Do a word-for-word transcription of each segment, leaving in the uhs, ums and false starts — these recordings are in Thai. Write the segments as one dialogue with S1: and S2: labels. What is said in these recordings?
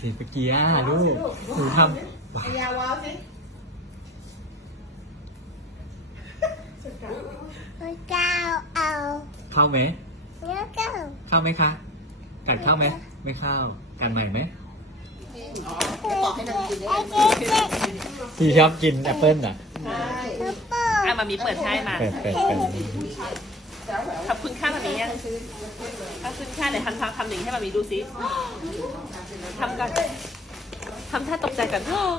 S1: สิเมื่อกี้อ่ะลูกหนูทำ
S2: ยาวว้าวสิ
S3: เก้าเอา
S1: เข้าไหม
S3: แล้วก็
S1: เข้าไหมคะกัดเข้าไหมไม่เข้ากัดใหม่ไหม
S2: บอกให้นางกินได้
S1: พี่ชอบกินแอปเปิ้ลอ่ะ
S2: ใช่
S4: อ่ะมามีเปิดให้มา
S1: เปิดเปิดเปิด
S4: ขอบคุณค่ามามียังขอบคุณค่าเดี๋ยวทำทำทำหนึ่งให้มามีดูซิทำก่อนทำท่าตกใจก่อน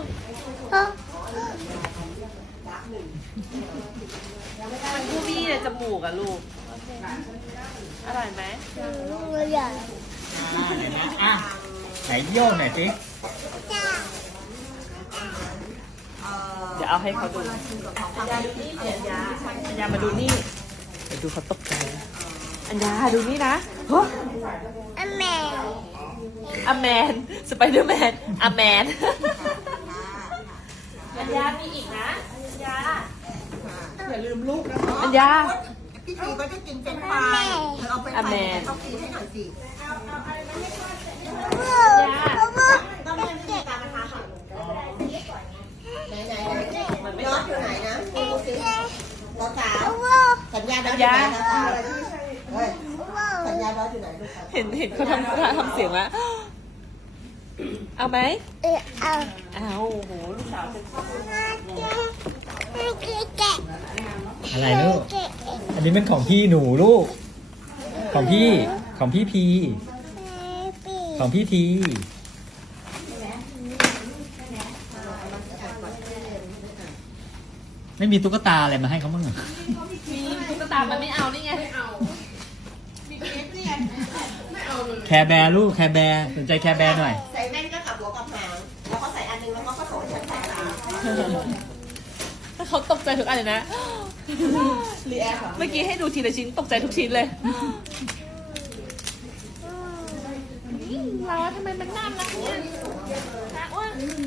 S4: มันผู้บี้เลยจมูกอะลูกอร่อยไหม
S3: ใหญ่
S1: อ่าเดี๋ยวนะอ่ะไหนโยกหน่อยสิ
S3: จ้า
S4: เดี๋ยวเอาให้เขาดูอัญญาดูนี่เดี๋ยวอัญญาอัญญามาดูนี่เดี๋ยวดูเขาตกใจอัญญาดูนี่นะฮะ
S3: อแม่
S4: อะแมนสไปเดอร์แมนอะแมนอัญญามีอีกนะอัญญา
S2: อย่าลืมลูกนะ
S4: อัญญา
S2: พี่ทีก็จะกินเป็นปลายเธอเอาเป็นปลายต้องกินให้หน่อยสิ
S3: บูบู
S2: ต้องให้พี่ตามมาทานก่อนไหนไหนไหนยอดอยู่ไหนนะดูสิรอสาว
S3: บู
S2: สัญญาณยอดอยู่ไหนรอสาวเฮ้ย
S3: บู
S2: สัญญาณยอดอยู่ไหนลูก
S4: เห็นเห็นเขาทำทำเสียงว่าเอาไหม
S3: เออเอา
S4: เอาโอ้โหลูกสาวเป็นชอบ
S3: แกะ
S1: อะไรลูกอันนี้เป็นของพี่หนูลูก ของพี่ของพี่พีของพี่ทีไม่มีตุ๊กตาอะไรมาให้เขาบ้างเหรอ
S4: มีตุ๊กตามันไม่เอานี่ไง
S1: แคร์แบร์ลูกแคร์แบร์สนใจแคร์แบร์หน่อย
S2: ใส่แม่นก็กับหัวกับหางแล้วก็ใส่อันนึงแล้วก็ผสมฉันใส่ตา
S4: ถ้าเขาตกใจทุกอันเลยนะ
S2: รีแอคเหรอ
S4: เมื่อกี้ให้ดูทีละชิ้นตกใจทุกชิ้นเลยเราทำไมมันน่ารักเนี่ยนะอ้วน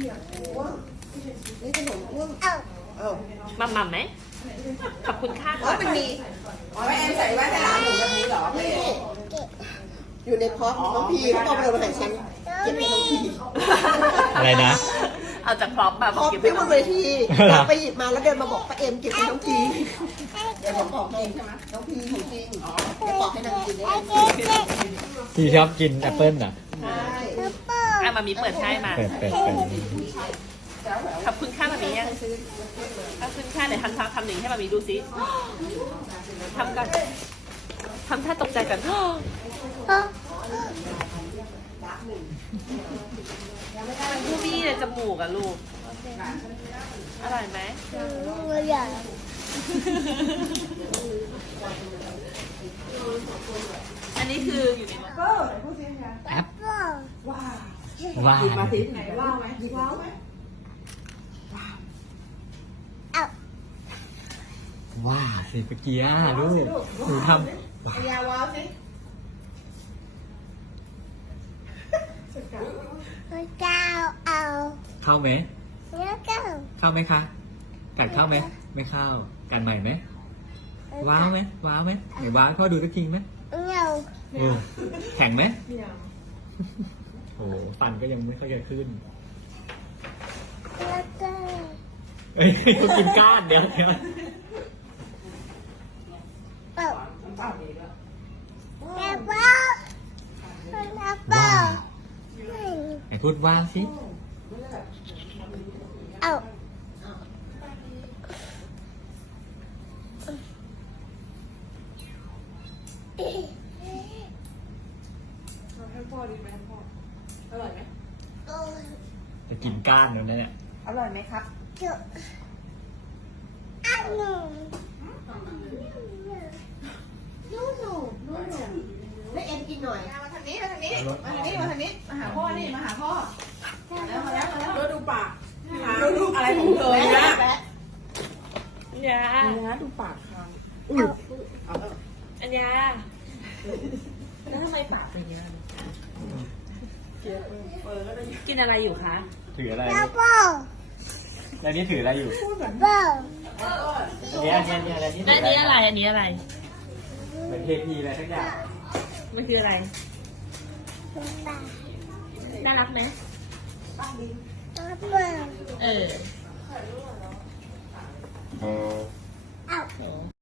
S2: นี่ขนมอ้วน
S3: เอา
S2: เออ
S4: มัมมัมไหมขอบคุณค่า
S2: อ๋อมันมีอ๋อแม่แอนใส่ไว้ให้ร้านหมูแบบนี้เหรอนี่อยู่ในพร็อพน้องพีเขาบอกเลยมาให้ฉันเก็บให้น้องพี
S1: อะไรนะ
S4: เอาจากพร็อพมา
S2: พร็อพ
S4: เก็บ
S2: ที่
S4: ไว้
S2: บนเวทีไปหยิบมาแล้วเดินมาบอกป้าเอ็มเก็บให้น้องพีเดี๋ยวผมบอกเองใช่ไหมน้องพีของจริงเดี๋ยวบอกให้นางกินได้
S1: พี่ชอบกินแอปเปิ้ลอ่ะ
S2: ใช่
S4: อ่ะมามีเปิดให้มา
S1: เปิดเปิดเปิด
S4: ขอบคุณค่ามามียังขอบคุณค่าเดี๋ยวทำทำทำหนึ่งให้มามีดูซิทำก่อนทำท่าตกใจก่อน มันผู้บี้เลยจมูกอะลูกอร่อยไหม
S3: ใหญ่
S4: อันนี้คืออยู่ในรถ
S2: ก็พูดสิคะ
S1: แอป
S3: บู
S2: ว้า
S1: ว้าว
S2: มาสิไหนว้าวไหมว้าวไหม
S3: เอา
S1: ว้าวสิเมื่อกี้อ่ะลูกหนูทำ
S2: ยาวว้าวสิ
S3: เก้าเอา
S1: เข้าไหม
S3: แล้วก็
S1: เข้าไหมคะกัดเข้าไหมไม่เข้ากัดใหม่ไหมว้าวไหมว้าวไหมไหนว้าวให้พ่อดูสักทีไหม
S3: เงา
S1: โอ้แข็งไหมโอ้ฟันก็ยังไม่ค่อยจะขึ้น
S3: แล้วก็
S1: เอ้ยเขากินก้านเดี๋ยวเดี๋ยว
S3: เอาแล้วก็แล้วก็
S1: ไหนพูดว้าวสิ
S3: เอา
S2: ให้พ่อดีไหมพ่ออร่อยไหม
S1: จะกินก้านแล้วนะเนี่ย
S2: อร่อยไหมครับ
S3: จุอันหนึ่ง
S2: นู่นนู่นนู่นแล้วเอ็มกินหน่อยมาทางนี้มาทางนี้มาทางนี้มาทางนี้มาหาพ่อนี่มาหาพ่อแล้วมาแล้วมาแล้วดูปากดูอะไรของเธอนะ
S4: อัญญา
S2: นะดูปากค่ะ
S4: อัญญาแล้วทำไมปากเป็นอย่างนี้กินอะไรอยู่คะ
S1: ถืออะไร
S3: แล้ว
S1: ลูก
S3: ก็
S1: แล้วนี่ถืออะไรอยู่
S3: บู
S1: อันนี้อันนี้อันนี้อะไรนี่
S4: แล้วอันนี้อะไรอันนี้อะไร
S1: เหมือนเทพีอะไรสักอย่าง
S4: มันคืออะไร
S3: ปลา
S4: น่ารักไหม
S3: เปิด
S4: เออ